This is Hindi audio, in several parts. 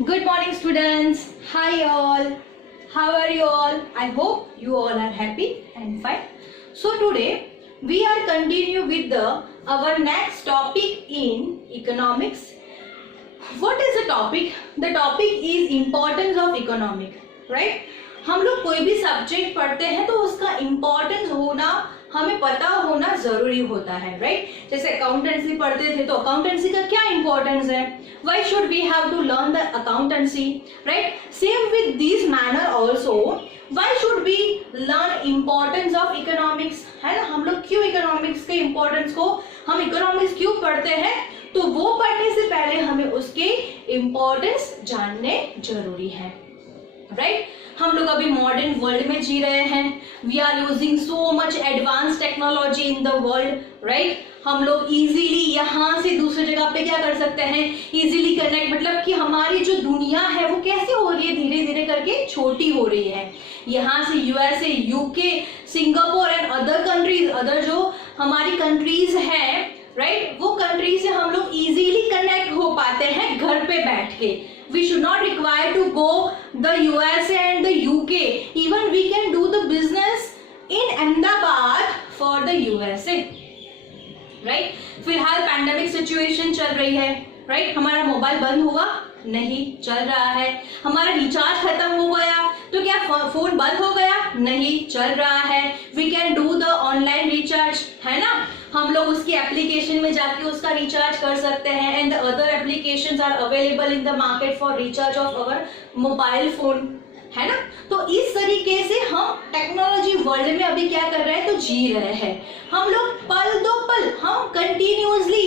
Good morning, students. Hi, all. How are you all? I hope you all are happy and fine. So today we are continue with our next topic in economics. What is the topic? The topic is importance of economic, right? हम लोग कोई भी सब्जेक्ट पढ़ते हैं तो उसका इम्पोर्टेंस होना हमें पता होना जरूरी होता है, राइट? जैसे अकाउंटेंसी पढ़ते थे तो अकाउंटेंसी का क्या इंपॉर्टेंस है, why should we have to learn the accountancy, right? Same with this manner also, why should we learn importance of economics, है ना? हम लोग क्यों इकोनॉमिक्स के इंपॉर्टेंस को हम इकोनॉमिक्स क्यों पढ़ते हैं, तो वो पढ़ने से पहले हमें उसके इंपॉर्टेंस जानने जरूरी है, राइट? हम लोग अभी मॉडर्न वर्ल्ड में जी रहे हैं. We are using so much advance technology in the world, right? हम लोग इजीली यहाँ से दूसरी जगह पे क्या कर सकते हैं, इजीली कनेक्ट, मतलब कि हमारी जो दुनिया है वो कैसे हो रही है, धीरे धीरे करके छोटी हो रही है. यहाँ से USA, UK, Singapore and other countries, other जो हमारी कंट्रीज हैं, राइट, वो कंट्री से हम लोग इजीली कनेक्ट हो पाते हैं घर पे बैठ के. We should not require to go the USA and the UK. Even we can do the business in Ahmedabad for the USA, right? फिलहाल पैंडेमिक सिचुएशन चल रही है, राइट? हमारा मोबाइल बंद हुआ नहीं, चल रहा है. हमारा रिचार्ज खत्म हो गया तो क्या फोन बंद हो गया? नहीं, चल रहा है. We can do the online recharge, है ना? हम लोग उसकी एप्लीकेशन में जाके उसका रिचार्ज कर सकते हैं. And the other applications are available in the market for recharge of our mobile phone, है ना? तो इस तरीके से हम टेक्नोलॉजी वर्ल्ड में अभी क्या कर रहे हैं, तो जी रहे हैं. हम लोग पल दो पल हम कंटिन्यूअसली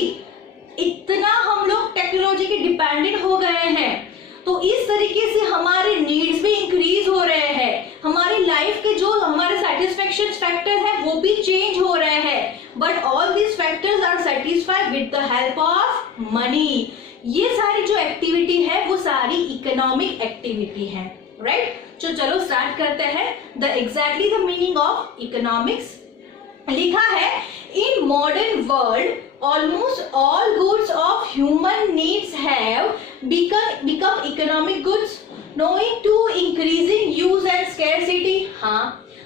इतना हम लोग टेक्नोलॉजी के डिपेंडेंट हो गए हैं. तो इस तरीके से हमारे नीड्स भी इंक्रीज हो रहे हैं, हमारी लाइफ के जो हमारे सेटिस्फेक्शन फैक्टर है वो भी चेंज हो रहे हैं. But all these factors are satisfied with the help of money. ये सारी जो एक्टिविटी है वो सारी इकोनॉमिक एक्टिविटी है, राइट? तो चलो स्टार्ट करते हैं. The exactly the meaning of economics लिखा है, in modern world almost all goods of human needs have become economic goods knowing to increasing use and scarcity. हाँ,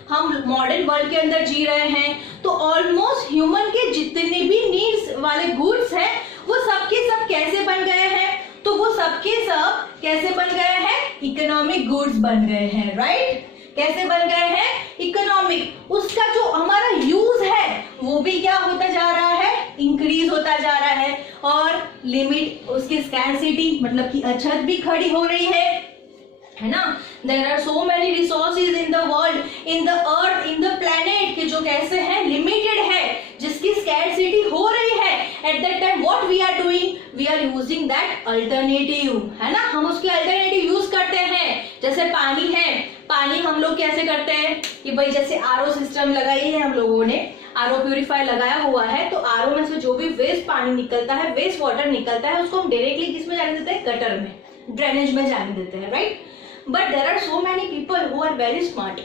हम मॉडर्न वर्ल्ड के अंदर जी रहे हैं तो ऑलमोस्ट ह्यूमन के जितने भी नीड्स वाले गुड्स हैं वो सबके सब कैसे बन गए हैं, तो वो सबके सब कैसे बन गए हैं, इकोनॉमिक गुड्स बन गए हैं, राइट? कैसे बन गए हैं, इकोनॉमिक. उसका जो हमारा यूज है वो भी क्या होता जा रहा है, इंक्रीज होता जा रहा है. और लिमिट उसकी स्कैरसिटी मतलब कि अछत भी खड़ी हो रही है ना? There are so many resources in the world, in the earth, in the planet के जो कैसे हैं, लिमिटेड है, जिसकी स्कैरसिटी हो रही है. At that time what we are doing, we are using that alternative, है ना? हम उसके अल्टरनेटिव यूज करते हैं. जैसे पानी है, पानी हम लोग कैसे करते हैं कि भाई जैसे आरओ सिस्टम लगाई है हम लोगों ने, आरओ प्यूरिफायर लगाया हुआ है, तो आरओ में से जो भी वेस्ट पानी निकलता है, वेस्ट वाटर निकलता है, उसको हम डायरेक्टली किस में जाने देते हैं, गटर में, ड्रेनेज में जाने देते हैं, right? But there are so many people who are very smart.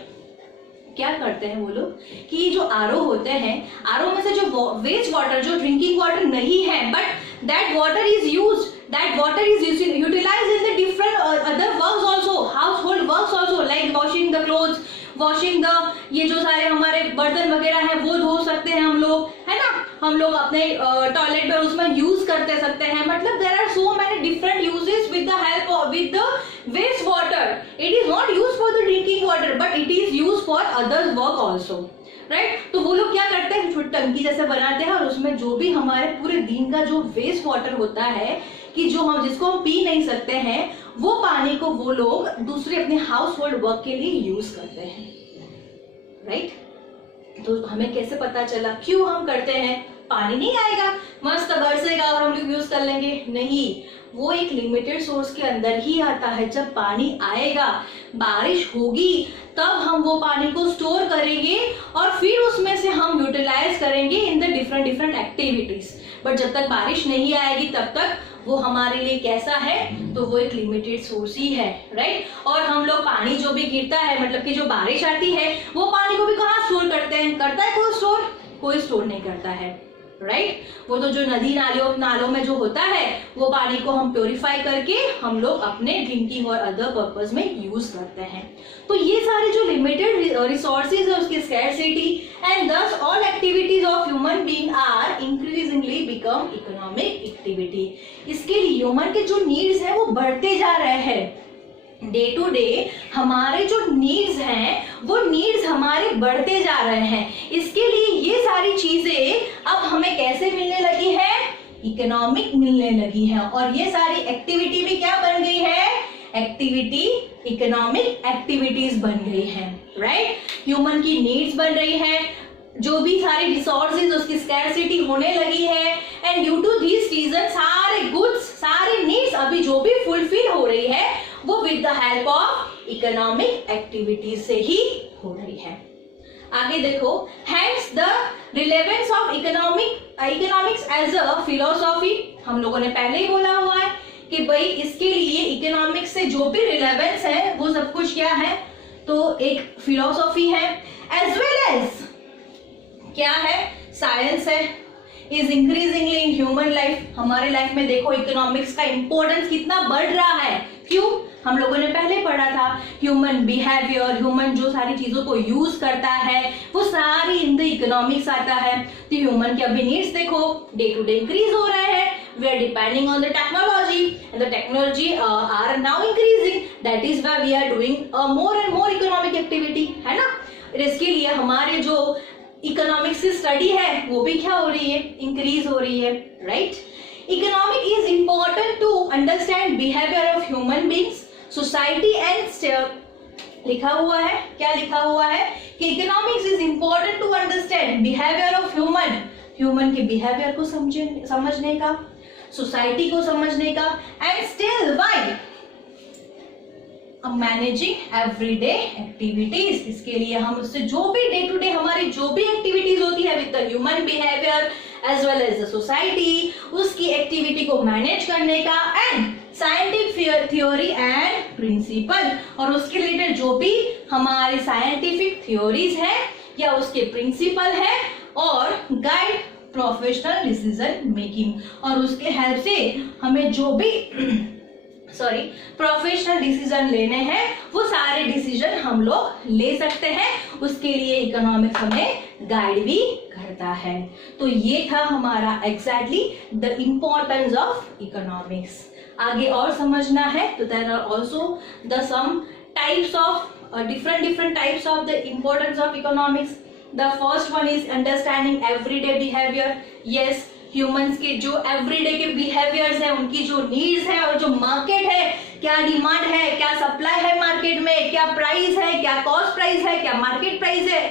क्या करते हैं वो लोग कि जो आरओ होते हैं, आरओ में से जो वेस्ट वाटर, जो ड्रिंकिंग वाटर नहीं है, but that water is used, that water is utilized in the different other works also, household works also, like washing the clothes, washing the ये जो सारे हमारे बर्तन वगैरह हैं वो धो सकते हैं हम लोग, है ना? हम लोग अपने टॉयलेट में उसमें यूज करते सकते हैं. मतलब there are so many different uses with the help of with the waste water. It is not used for the drinking water, but it is used for other work also, right? तो वो लोग क्या करते हैं, छोटी टंकी जैसे बनाते हैं और उसमें जो भी हमारे पूरे दिन का जो वेस्ट वाटर होता है कि जो हम जिसको हम पी नहीं सकते हैं, वो पानी को वो लोग दूसरे अपने हाउस होल्ड वर्क के लिए यूज करते हैं, राइट? तो हमें कैसे पता चला, क्यों हम करते हैं? पानी नहीं आएगा, मस्त बरसेगा और हम लोग यूज कर लेंगे, नहीं. वो एक लिमिटेड सोर्स के अंदर ही आता है. जब पानी आएगा, बारिश होगी, तब हम वो पानी को स्टोर करेंगे और फिर उसमें से हम यूटिलाइज करेंगे in the different different activities. But जब तक बारिश नहीं आएगी तब तक वो हमारे लिए कैसा है, तो वो एक लिमिटेड सोर्स ही है, राइट? और हम लोग पानी जो भी गिरता है, मतलब कि जो बारिश आती है, वो पानी को भी कहाँ स्टोर करते हैं, करता है कोई स्टोर? कोई स्टोर नहीं करता है, राइट। वो तो जो नदी नालों में जो होता है वो पानी को हम प्योरीफाई करके हम लोग अपने ड्रिंकिंग और अदर पर्पस में यूज करते हैं। तो ये सारे जो लिमिटेड रिसोर्सेज है उसकी scarcity and thus all activities of human being are increasingly become economic activity. इसके लिए ह्यूमन के जो नीड्स है वो बढ़ते जा रहे हैं। डे टू डे हमारे जो नीड्स हैं वो नीड्स हमारे बढ़ते जा रहे हैं। इसके लिए ये सारी चीजें अब हमें कैसे मिलने लगी है, इकोनॉमिक मिलने लगी है। और ये सारी एक्टिविटी भी क्या बन गई है, एक्टिविटी इकोनॉमिक एक्टिविटीज बन गई है, राइट। ह्यूमन की नीड्स बन रही है, जो भी सारे रिसोर्सेज उसकी स्कैरसिटी होने लगी है and due to this reason सारे गुड्स सारे नीड्स अभी जो भी फुलफिल हो रही है वो with the help of economic activities से ही हो रही है। आगे देखो, hence the relevance of economics as a philosophy. हम लोगों ने पहले ही बोला हुआ है कि भाई इसके लिए इकोनॉमिक्स से जो भी रिलेवेंस है वो सब कुछ क्या है, तो एक फिलोसॉफी है एज वेल एज क्या है, साइंस है। Is increasingly in human life. हमारे लाइफ में देखो इकोनॉमिक्स का इंपॉर्टेंस कितना बढ़ रहा है। क्यों, हम लोगों ने पहले पढ़ा था ह्यूमन बिहेवियर, ह्यूमन जो सारी चीजों को यूज करता है वो सारी इन द इकोनॉमिक्स आता है। तो ह्यूमन के अभी नीड्स देखो डे टू डे इंक्रीज हो रहे हैं। We are depending on the technology and the technology are now increasing, that is why we are doing more and more economic activity, है ना। इसके लिए हमारे जो इकोनॉमिक्स की स्टडी है वो भी क्या हो रही है, इंक्रीज हो रही है, right. Economic is important to understand behaviour of human beings, society and लिखा हुआ है, क्या लिखा हुआ है कि economics is important to understand behaviour of human के बिहेवियर को समझने का, सोसाइटी को समझने का and still why managing everyday activities. इसके लिए हम उससे जो भी डे टू डे हमारी जो भी एक्टिविटीज होती है with the human behaviour as well as the society, उसकी एक्टिविटी को मैनेज करने का and scientific theory and principle, और उसके रिलेटेड जो भी हमारी साइंटिफिक थ्योरीज है या उसके प्रिंसिपल है और गाइड प्रोफेशनल डिसीजन मेकिंग, और उसके हेल्प से हमें जो भी प्रोफेशनल डिसीजन लेने हैं वो सारे डिसीजन हम लोग ले सकते हैं। उसके लिए इकोनॉमिक्स हमें गाइड भी करता है। तो ये था हमारा exactly the importance of economics. आगे और समझना है तो there are also the some types of different types of the importance of economics. The first one is understanding everyday behavior. Yes, humans के जो एवरीडे के बिहेवियर्स है, उनकी जो नीड्स है और जो मार्केट है, क्या डिमांड है, क्या सप्लाई है मार्केट में, क्या प्राइस है, क्या कॉस्ट प्राइस है, क्या मार्केट प्राइस है,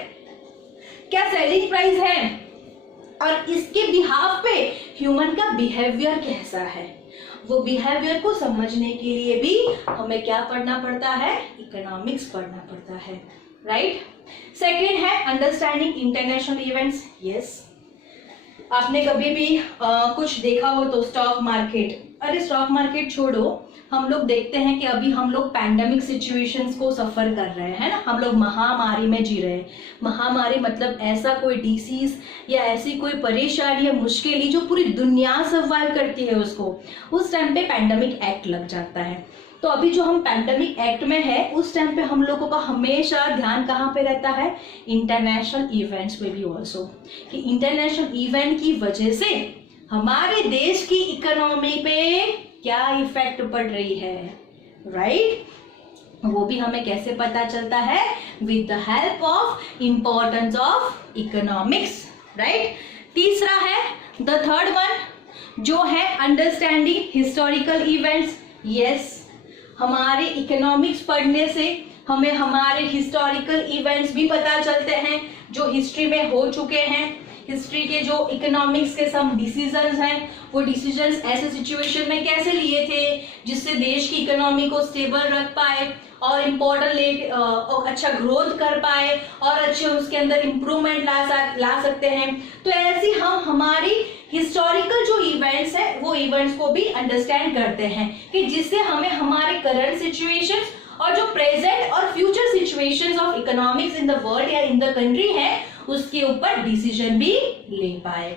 क्या सेलिंग प्राइस है, और इसके बिहाफ पे ह्यूमन का बिहेवियर कैसा है, वो बिहेवियर को समझने के लिए भी हमें क्या पढ़ना पड़ता है, इकोनॉमिक्स पढ़ना पड़ता है, राइट। सेकेंड है अंडरस्टैंडिंग इंटरनेशनल इवेंट्स। यस, आपने कभी भी कुछ देखा हो तो स्टॉक मार्केट, अरे स्टॉक मार्केट छोड़ो, हम लोग देखते हैं कि अभी हम लोग पैंडेमिक सिचुएशंस को सफर कर रहे हैं ना, हम लोग महामारी में जी रहे हैं। महामारी मतलब ऐसा कोई डिसीज या ऐसी कोई परेशानी या मुश्किल जो पूरी दुनिया सर्वाइव करती है उसको, उस टाइम पे पैंडेमिक एक्ट लग जाता है। तो अभी जो हम पैंडेमिक एक्ट में है उस टाइम पे हम लोगों का हमेशा ध्यान कहाँ पे रहता है, इंटरनेशनल इवेंट्स पे भी ऑल्सो, कि इंटरनेशनल इवेंट की वजह से हमारे देश की इकोनॉमी पे क्या इफेक्ट पड़ रही है, राइट। वो भी हमें कैसे पता चलता है, with the help of importance of economics, right. तीसरा है द थर्ड वन जो है अंडरस्टैंडिंग हिस्टोरिकल इवेंट्स। यस, हमारे इकोनॉमिक्स पढ़ने से हमें हमारे हिस्टोरिकल इवेंट्स भी पता चलते हैं जो हिस्ट्री में हो चुके हैं। हिस्ट्री के जो इकोनॉमिक्स के सम डिसीजंस हैं, वो डिसीजंस ऐसे सिचुएशन में कैसे लिए थे जिससे देश की इकोनॉमी को स्टेबल रख पाए और अच्छा ग्रोथ कर पाए और अच्छे उसके अंदर इम्प्रूवमेंट ला सकते हैं। तो ऐसे हम हमारी हिस्टोरिकल जो इवेंट्स है वो इवेंट्स को भी अंडरस्टैंड करते हैं कि जिससे हमें हमारे करंट सिचुएशंस और जो प्रेजेंट और future situations of economics in the world या इन द कंट्री है उसके ऊपर डिसीजन भी ले पाए।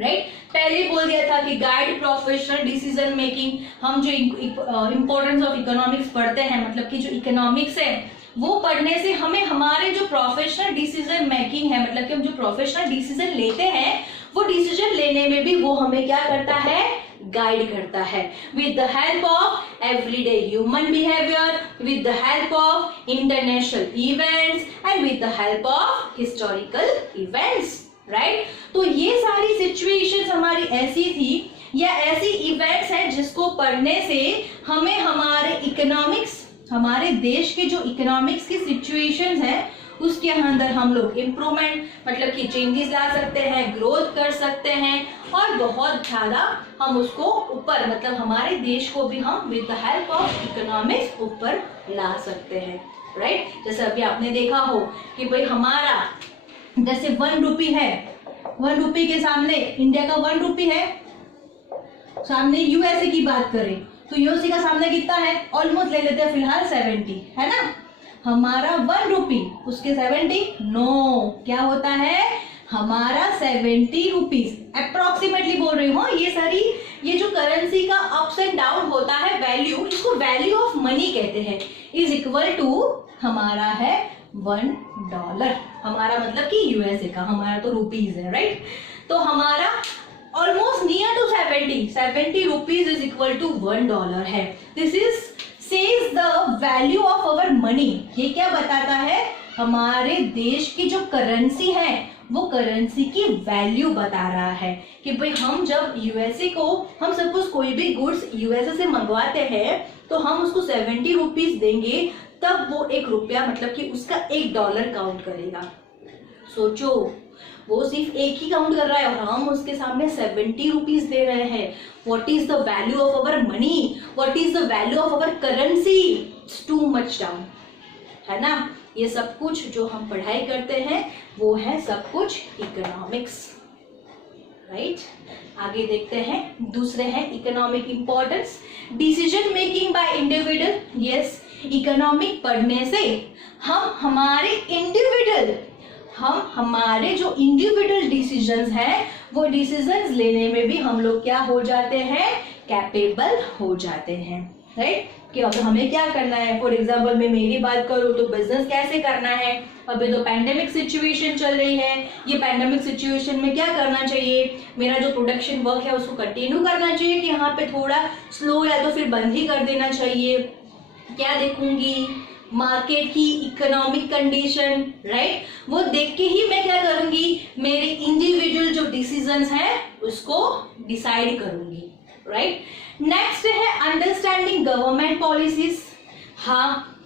राइट पहले बोल दिया था कि गाइड प्रोफेशनल डिसीजन मेकिंग। हम जो इम्पोर्टेंस ऑफ इकोनॉमिक्स पढ़ते हैं, मतलब कि जो इकोनॉमिक्स है वो पढ़ने से हमें हमारे जो प्रोफेशनल डिसीजन मेकिंग है, मतलब कि हम जो प्रोफेशनल डिसीजन लेते हैं वो डिसीजन लेने में भी वो हमें क्या करता है, गाइड करता है। With the help of everyday human behaviour, with the help of international events and with the help of historical events, right. तो ये सारी सिचुएशंस हमारी ऐसी थी या ऐसी इवेंट्स हैं जिसको पढ़ने से हमें हमारे इकोनॉमिक्स, हमारे देश के जो इकोनॉमिक्स की सिचुएशंस हैं उसके अंदर हम लोग इम्प्रूवमेंट, मतलब कि चेंजेस ला सकते हैं, ग्रोथ कर सकते हैं और बहुत ज़्यादा हम उसको ऊपर, मतलब हमारे देश को भी हम with the help of economics ऊपर ला सकते हैं, राइट। जैसे अभी आपने देखा हो कि भाई हमारा जैसे 1 रुपी है, 1 रुपी के सामने इंडिया का 1 रुपी है, सामने यूएसए की बात करें तो यूएसए का सामने कितना है, ऑलमोस्ट ले लेते हैं फिलहाल 70, है ना। हमारा 1 रुपी उसके 70, नो क्या होता है, हमारा 70 रुपीज अप्रोक्सीमेटली बोल रही हूँ। ये सारी ये जो करेंसी का अप्स एंड डाउन होता है वैल्यू, इसको वैल्यू ऑफ मनी कहते हैं, इज इक्वल टू हमारा है $1। हमारा मतलब कि यूएसए का, हमारा तो रुपीज है, राइट। तो हमारा almost near to 70 rupees is equal to $1 है। This is says the value of our money. ये क्या बताता है, हमारे देश की जो करेंसी है वो करेंसी की वैल्यू बता रहा है कि भाई हम जब यूएसए को, हम सपोज कोई भी गुड्स यूएसए से मंगवाते हैं तो हम उसको 70 रुपीज देंगे, तब वो 1 रुपया, मतलब कि उसका $1 काउंट करेगा। सोचो, वो सिर्फ 1 ही काउंट कर रहा है और हम उसके सामने 70 रुपीज दे रहे हैं। What is the value of our money, what is the value of our currency, it's too much down, है ना। ये सब कुछ जो हम पढ़ाई करते हैं वो है सब कुछ इकोनॉमिक्स, राइट। आगे देखते हैं, दूसरे हैं economic importance, decision making by individual. Yes, economic पढ़ने से हम हमारे जो इंडिविजुअल डिसीजंस हैं वो डिसीजंस लेने में भी हम लोग क्या हो जाते हैं, कैपेबल हो जाते हैं, राइट। कि अब हमें क्या करना है, फॉर एग्जाम्पल मैं मेरी बात करूँ तो बिजनेस कैसे करना है। अभी तो पैंडेमिक सिचुएशन चल रही है, ये पैंडेमिक सिचुएशन में क्या करना चाहिए, मेरा जो प्रोडक्शन वर्क है उसको कंटिन्यू करना चाहिए कि यहाँ पे थोड़ा स्लो या तो फिर बंद ही कर देना चाहिए। क्या देखूंगी, मार्केट की इकोनॉमिक कंडीशन, राइट। वो देख के ही मैं क्या करूंगी, मेरे इंडिविजुअल जो डिसीजंस हैं उसको डिसाइड करूंगी, राइट। नेक्स्ट है अंडरस्टैंडिंग गवर्नमेंट पॉलिसीज। हाँ,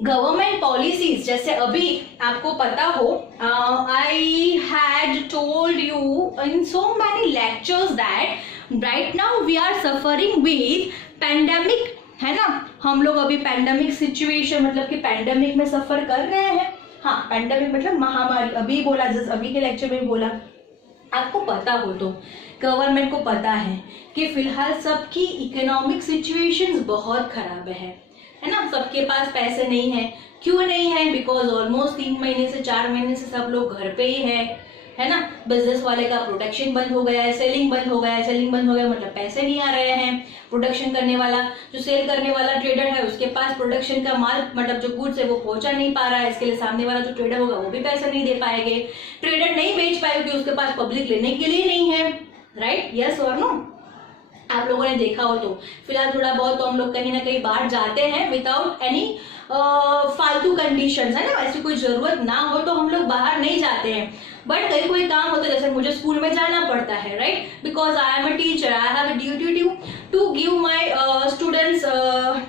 गवर्नमेंट पॉलिसीज, जैसे अभी आपको पता हो, I had told you in so many lectures that right now we are suffering with pandemic, है ना। हम लोग अभी पैंडेमिक सिचुएशन, मतलब कि पैंडेमिक में सफर कर रहे हैं। हाँ, पैंडेमिक मतलब महामारी, अभी बोला, जैसे अभी के लेक्चर में बोला। आपको पता हो तो गवर्नमेंट को पता है कि फिलहाल सबकी इकोनॉमिक सिचुएशंस बहुत खराब है ना। सबके पास पैसे नहीं है। क्यों नहीं है, बिकॉज ऑलमोस्ट 3 महीने से 4 महीने से सब लोग घर पे ही है ना। बिजनेस वाले का प्रोडक्शन बंद हो गया है, सेलिंग बंद हो गया है, सेलिंग बंद हो गया मतलब पैसे नहीं आ रहे हैं। प्रोडक्शन करने वाला, जो सेल करने वाला ट्रेडर है, उसके पास प्रोडक्शन का माल, मतलब जो गुड्स है वो पहुंचा नहीं पा रहा है। इसके लिए सामने वाला जो ट्रेडर होगा वो भी पैसा नहीं दे पाएंगे, ट्रेडर नहीं बेच पाएगा क्योंकि उसके पास पब्लिक लेने के लिए नहीं है, राइट। यस और नो। आप लोगों ने देखा हो तो फिलहाल थोड़ा बहुत तो हम लोग कहीं ना कहीं बाहर जाते हैं विदाउट एनी फालतू कंडीशंस, है ना। ऐसी कोई जरूरत ना हो तो हम लोग बाहर नहीं जाते हैं, बट कहीं कोई काम होता है, जैसे मुझे स्कूल में जाना पड़ता है, right, because I am a teacher, I have a duty to give my students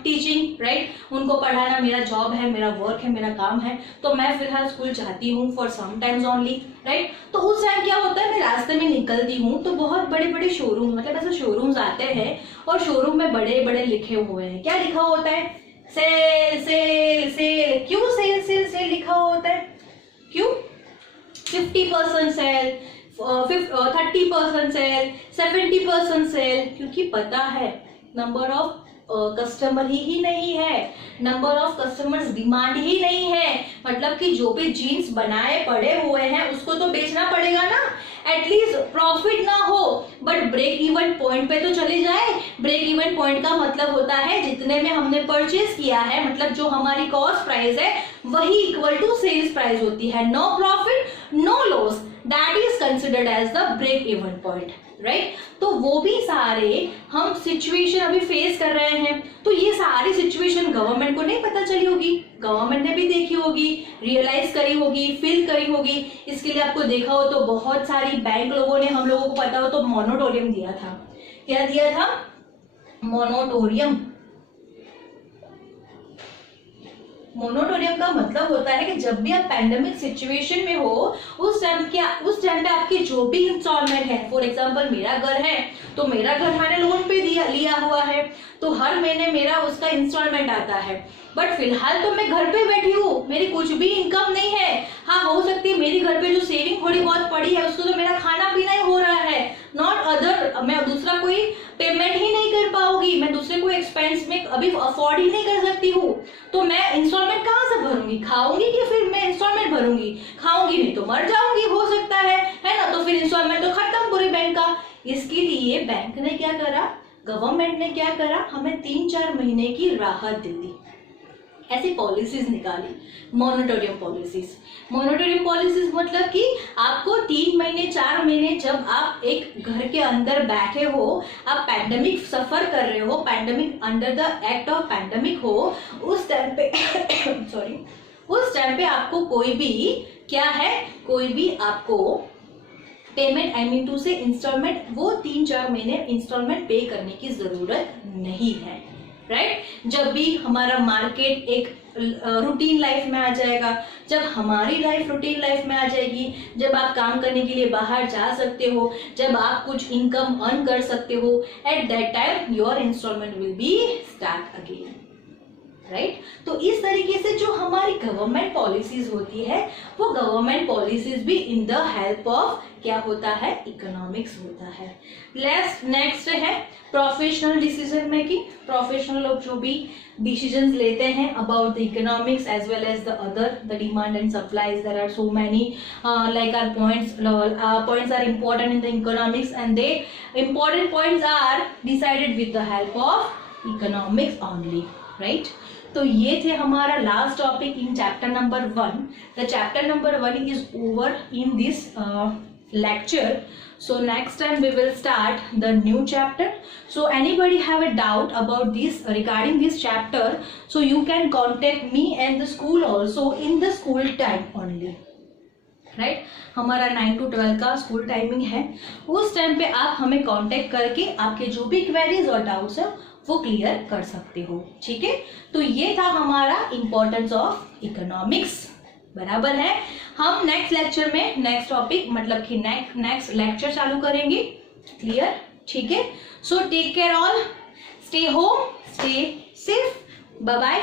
teaching, right. उनको पढ़ाना मेरा जॉब है, मेरा वर्क है, मेरा काम है। तो मैं फिलहाल स्कूल जाती हूँ for some times only, right. तो उस टाइम क्या होता है, मैं रास्ते में निकलती हूँ तो बहुत बड़े बड़े शोरूम, मतलब ऐसे शोरूम्स आते हैं और शोरूम में बड़े बड़े लिखे हुए हैं। क्या लिखा होता है, सेल सेल सेल। क्यों सेल सेल सेल लिखा होता है, क्यों? 50% सेल, 30% सेल, 70% सेल, क्योंकि पता है नंबर ऑफ कस्टमर ही नहीं है, नंबर ऑफ कस्टमर्स डिमांड ही नहीं है। मतलब कि जो भी जीन्स बनाए पड़े हुए हैं उसको तो बेचना पड़ेगा ना। एटलीस्ट प्रॉफिट ना हो बट ब्रेक इवन पॉइंट पे तो चले जाए। ब्रेक इवन पॉइंट का मतलब होता है जितने में हमने परचेज किया है, मतलब जो हमारी कॉस्ट प्राइस है वही इक्वल टू सेल्स प्राइस होती है। No profit no loss, that is considered as the break even point, right. तो वो भी सारे हम सिचुएशन अभी फेस कर रहे हैं, तो ये सारी सिचुएशन गवर्नमेंट को नहीं पता चली होगी, गवर्नमेंट ने भी देखी होगी, रियलाइज करी होगी, फील करी होगी। इसके लिए आपको देखा हो तो बहुत सारी बैंक लोगों ने, हम लोगों को पता हो तो मोनोटोरियम दिया था। क्या दिया था? मोनोटोरियम। मोनोटोरियम का मतलब होता है कि जब भी आप पैंडेमिक सिचुएशन में हो उस टाइम पे आपकी जो भी इंस्टॉलमेंट है, फॉर एग्जांपल मेरा घर है तो मेरा घर मैंने लोन पे लिया हुआ है, तो हर महीने मेरा उसका इंस्टॉलमेंट आता है। बट फिलहाल तो मैं घर पे बैठी हूँ, मेरी कुछ भी इनकम नहीं है। हाँ, हो सकती है मेरी घर पे जो सेविंग थोड़ी बहुत पड़ी है उसको तो मेरा खाना पीना ही हो रहा है, नॉट अदर। मैं दूसरा कोई पेमेंट ही नहीं कर पाऊंगी, मैं दूसरे को एक्सपेंस में अभी अफोर्ड ही नहीं कर सकती हूँ, तो मैं इंस्टॉलमेंट कहाँ से भरूंगी? खाऊंगी कि फिर मैं इंस्टॉलमेंट भरूंगी? खाऊंगी नहीं तो मर जाऊंगी, हो सकता है ना। तो फिर इंस्टॉलमेंट तो खत्म पूरी बैंक का। इसके लिए बैंक ने क्या करा, गवर्नमेंट ने क्या करा, हमें 3-4 महीने की राहत दे दी, ऐसी पॉलिसीज निकाली, मोनेटोरियम पॉलिसीज। मोनेटोरियम पॉलिसीज मतलब कि आपको 3 महीने 4 महीने जब आप एक घर के अंदर बैठे हो, आप पैंडेमिक सफर कर रहे हो, pandemic under the act of pandemic हो, उस टाइम पे सॉरी, उस टाइम पे आपको कोई भी क्या है, कोई भी आपको पेमेंट आई मीन टू से इंस्टॉलमेंट, वो 3-4 महीने इंस्टॉलमेंट पे करने की जरूरत नहीं है, राइट। जब भी हमारा मार्केट एक रूटीन लाइफ में आ जाएगा, जब हमारी लाइफ रूटीन लाइफ में आ जाएगी, जब आप काम करने के लिए बाहर जा सकते हो, जब आप कुछ इनकम अर्न कर सकते हो, at that time your installment will be start again, right. तो इस तरीके से जो हमारी गवर्नमेंट पॉलिसीज होती है वो गवर्नमेंट पॉलिसीज भी इन द हेल्प ऑफ क्या होता है, इकोनॉमिक्स होता है। नेक्स्ट है प्रोफेशनल डिसीजन मेकिंग। प्रोफेशनल लोग जो भी डिसीजंस लेते हैं about the economics as well as the other, the demand and supplies, there are so many like our points are important in the economics, and they important points are decided with the help of economics only, right? तो ये थे हमारा last topic in chapter number 1. The chapter number 1 is over in this lecture. So next time we will start the new chapter. So anybody have a doubt about this regarding this chapter, so you can contact me and the school also in the school time only, right? हमारा 9 to 12 का स्कूल टाइमिंग है, उस टाइम पे आप हमें कांटेक्ट करके आपके जो भी क्वेरीज और डाउट्स है वो क्लियर कर सकते हो, ठीक है। तो ये था हमारा इम्पोर्टेंस ऑफ इकोनॉमिक्स, बराबर है। हम नेक्स्ट लेक्चर में नेक्स्ट टॉपिक मतलब कि नेक्स्ट लेक्चर चालू करेंगे, क्लियर, ठीक है। So take care all, stay home, stay safe, bye bye.